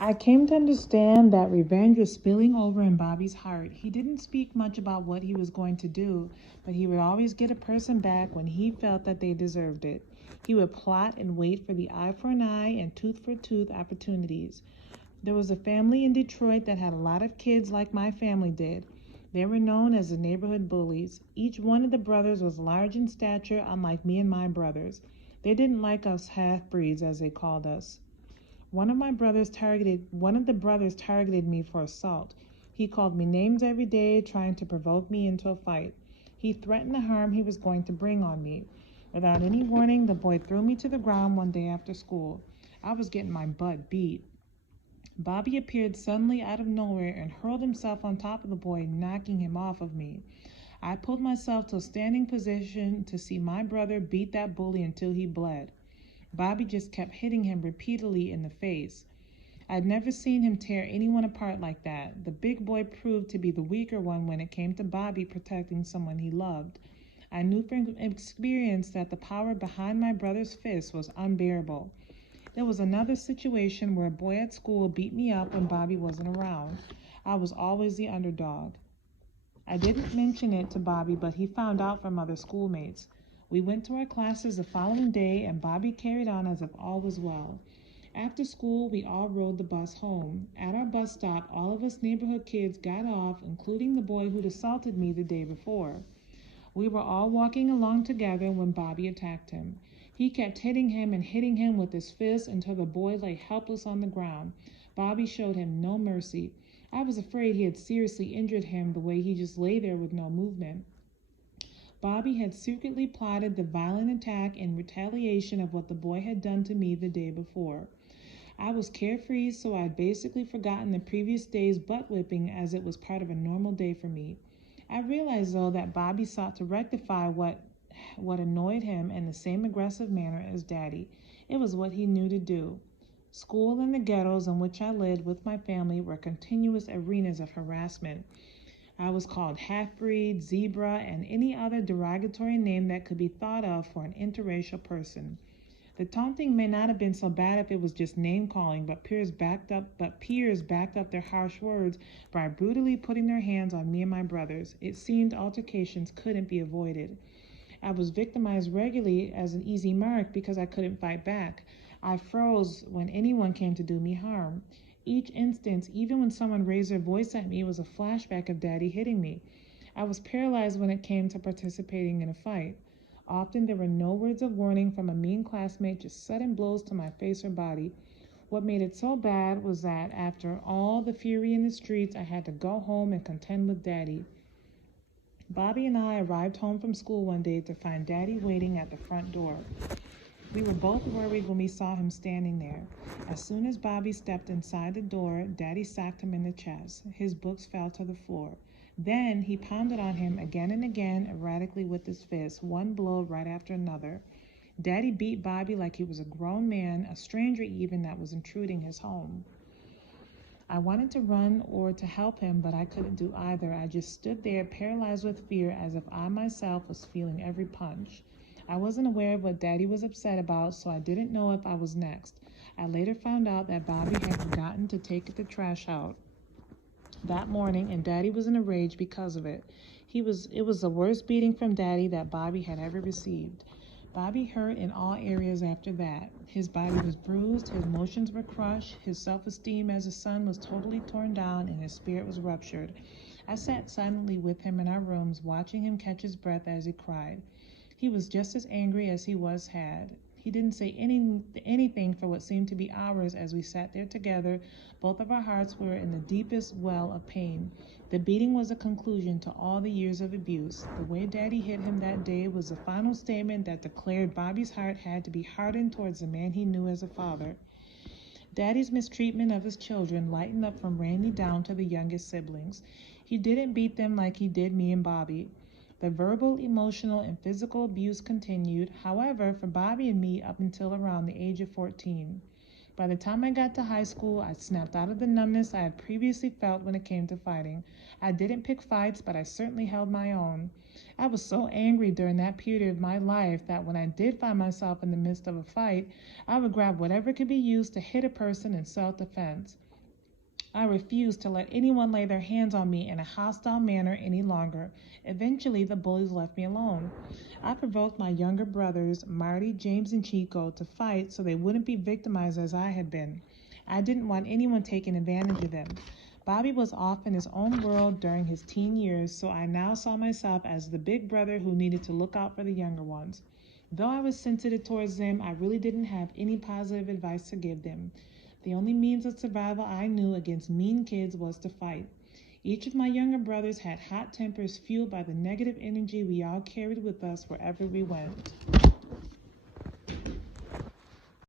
I came to understand that revenge was spilling over in Bobby's heart. He didn't speak much about what he was going to do, but he would always get a person back when he felt that they deserved it. He would plot and wait for the eye for an eye and tooth for tooth opportunities. There was a family in Detroit that had a lot of kids like my family did. They were known as the neighborhood bullies. Each one of the brothers was large in stature, unlike me and my brothers. They didn't like us half-breeds, as they called us. One of the brothers targeted me for assault. He called me names every day, trying to provoke me into a fight. He threatened the harm he was going to bring on me. Without any warning, the boy threw me to the ground one day after school. I was getting my butt beat. Bobby appeared suddenly out of nowhere and hurled himself on top of the boy, knocking him off of me. I pulled myself to a standing position to see my brother beat that bully until he bled. Bobby just kept hitting him repeatedly in the face. I'd never seen him tear anyone apart like that. The big boy proved to be the weaker one when it came to Bobby protecting someone he loved. I knew from experience that the power behind my brother's fist was unbearable. There was another situation where a boy at school beat me up when Bobby wasn't around. I was always the underdog. I didn't mention it to Bobby, but he found out from other schoolmates. We went to our classes the following day, and Bobby carried on as if all was well. After school, we all rode the bus home. At our bus stop, all of us neighborhood kids got off, including the boy who'd assaulted me the day before. We were all walking along together when Bobby attacked him. He kept hitting him and hitting him with his fist until the boy lay helpless on the ground. Bobby showed him no mercy. I was afraid he had seriously injured him the way he just lay there with no movement. Bobby had secretly plotted the violent attack in retaliation of what the boy had done to me the day before. I was carefree, so I'd basically forgotten the previous day's butt whipping as it was part of a normal day for me. I realized, though, that Bobby sought to rectify what annoyed him in the same aggressive manner as Daddy. It was what he knew to do. School and the ghettos in which I lived with my family were continuous arenas of harassment. I was called half-breed, zebra, and any other derogatory name that could be thought of for an interracial person. The taunting may not have been so bad if it was just name-calling, but peers backed up their harsh words by brutally putting their hands on me and my brothers. It seemed altercations couldn't be avoided. I was victimized regularly as an easy mark because I couldn't fight back. I froze when anyone came to do me harm. Each instance, even when someone raised their voice at me, was a flashback of Daddy hitting me. I was paralyzed when it came to participating in a fight. Often there were no words of warning from a mean classmate, just sudden blows to my face or body. What made it so bad was that after all the fury in the streets, I had to go home and contend with Daddy. Bobby and I arrived home from school one day to find Daddy waiting at the front door. We were both worried when we saw him standing there. As soon as Bobby stepped inside the door, Daddy socked him in the chest. His books fell to the floor. Then he pounded on him again and again, erratically with his fist, one blow right after another. Daddy beat Bobby like he was a grown man, a stranger even, that was intruding his home. I wanted to run or to help him, but I couldn't do either. I just stood there, paralyzed with fear, as if I myself was feeling every punch. I wasn't aware of what Daddy was upset about, so I didn't know if I was next. I later found out that Bobby had forgotten to take the trash out that morning, and Daddy was in a rage because of it. It was the worst beating from Daddy that Bobby had ever received. Bobby hurt in all areas after that. His body was bruised, his emotions were crushed, his self-esteem as a son was totally torn down, and his spirit was ruptured. I sat silently with him in our rooms, watching him catch his breath as he cried. He was just as angry as he had. He didn't say anything for what seemed to be hours as we sat there together. Both of our hearts were in the deepest well of pain. The beating was a conclusion to all the years of abuse. The way Daddy hit him that day was the final statement that declared Bobby's heart had to be hardened towards the man he knew as a father. Daddy's mistreatment of his children lightened up from Randy down to the youngest siblings. He didn't beat them like he did me and Bobby. The verbal, emotional, and physical abuse continued, however, for Bobby and me up until around the age of 14. By the time I got to high school, I snapped out of the numbness I had previously felt when it came to fighting. I didn't pick fights, but I certainly held my own. I was so angry during that period of my life that when I did find myself in the midst of a fight, I would grab whatever could be used to hit a person in self-defense. I refused to let anyone lay their hands on me in a hostile manner any longer. Eventually, the bullies left me alone. I provoked my younger brothers, Marty, James, and Chico, to fight so they wouldn't be victimized as I had been. I didn't want anyone taking advantage of them. Bobby was off in his own world during his teen years, so I now saw myself as the big brother who needed to look out for the younger ones. Though I was sensitive towards them, I really didn't have any positive advice to give them. The only means of survival I knew against mean kids was to fight. Each of my younger brothers had hot tempers fueled by the negative energy we all carried with us wherever we went.